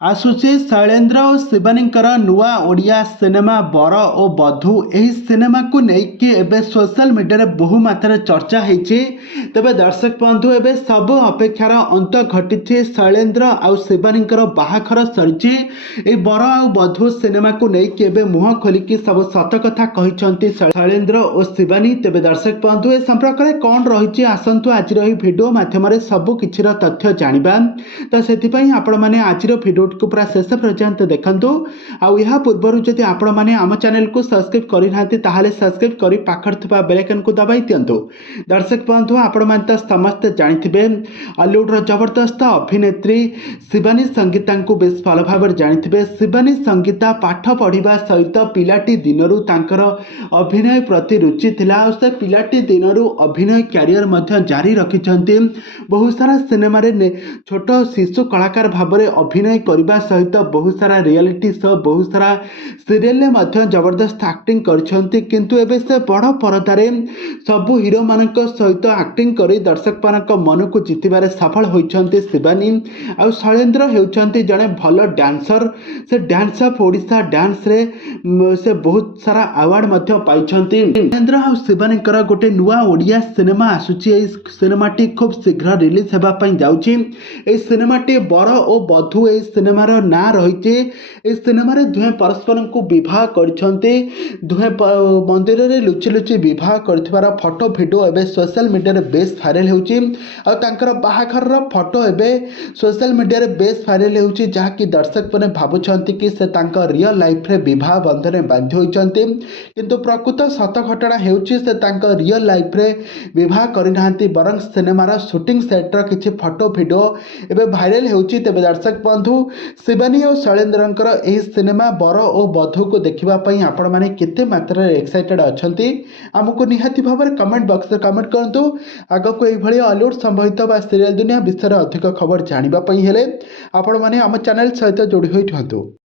आसुचे शैलेन्द्र और शिवानीकर नुआ ओडिया सिनेमा बर और बधू यही सिनेमा को लेकिन एवं सोशल मीडिया बहु मात्रा चर्चा होती। तेज दर्शक बंधु एवं सब अपेक्षार अंत घटी शैलेन्द्र आउ शिवानीकर बाहाघर सरी बर आ बधू सिनेमा को लेकिन मुह खोलिकी सब सत कथा कहते शैलेन्द्र और शिवानी। तेज दर्शक बंधु ए संपर्क में कौन रही आसतु आज भिडियो मध्यम सबकि तथ्य जाना। तो से आपण मैंने आज भिडियो को पूरा शेष पर्यंत देखंतु। आउ या पूर्व जदि आपण मैंने आम चैनल को सब्सक्राइब करना ताहले सब्सक्राइब कर पाखर थिबा बेल आइकन को दबाई दियंतु। दर्शक बंधु आपण मैंने तो समस्त जानिथिबे हॉलीवुड जबरदस्त अभिनेत्री शिवानी संगीता को बेस भल भाव जानिथिबे। शिवानी संगीता पाठ पढ़ा सहित पिलाटी दिनरू तांकर अभिनय प्रति रुचि थिला और से पिलाटी दिनरू अभिनय क्यारियर मध्य जारी रखिछन्ति। बहुत सारा सिनेमा रे छोट शिशु कलाकार भाव में अभिनय करने सहित बहुत सारा रियलिटी शो बहुत सारा सीरियल में जबरदस्त एक्टिंग करछन्ति। किंतु एबे से बड़ परदार सबू हीरो मान सहित एक्टिंग कर दर्शक मान मन को जितबार सफल होइछन्ति शिवानी। आ शैलेन्द्र हेउछन्ति जड़े भल डांसर से डांस ऑफ ओडिशा डांस रे से बहुत सारा अवार्ड मध्य पाइछन्ति। शैलेन्द्र आ शिवानीकर गोटे नुआ ओडिया सिनेमा आसुची। ए सिनेमाटी खूब शीघ्र रिलीज हेबा पई जाउची। ए सिनेमाटी बर और बधू ए सिनेमार ना रही। इस सिनेमा दुहे परस्पर को विवाह करछन्ते। दुहे मंदिर रे लुचि लुचि विवाह करथिबार फोटो भिडियो एबे सोशल मीडिया रे बेस वायरल होउची। आ तांकर बाहाघर रो फोटो एबे सोशल मीडिया रे बेस वायरल होउची जहा कि दर्शक माने भाबुछन्ति कि से तांकर रियल लाइफ रे विवाह बंधन रे बाध्य होइछन्ति। किंतु प्रकृत सत घटना हेउची से तांकर रियल लाइफ रे विवाह करिनांती बरं सिनेमार शूटिंग सेट रो किछि फोटो भिडियो एबे वायरल होउची। तेबे दर्शक बंधु शिवानी और शैलेन्द्रंकर यह सिनेमा बर और बधू को देखापी आपण मैंने केते मात्रा एक्साइटेड अच्छी आमको निहाती भाव में कमेंट बॉक्स में कमेंट करूँ। आगक ये हॉलीवुड संबंधित बा सीरियल दुनिया विषय अधिक खबर जानापी हेले आपण मैंने आम चैनल सहित जोड़ी होई थांतु।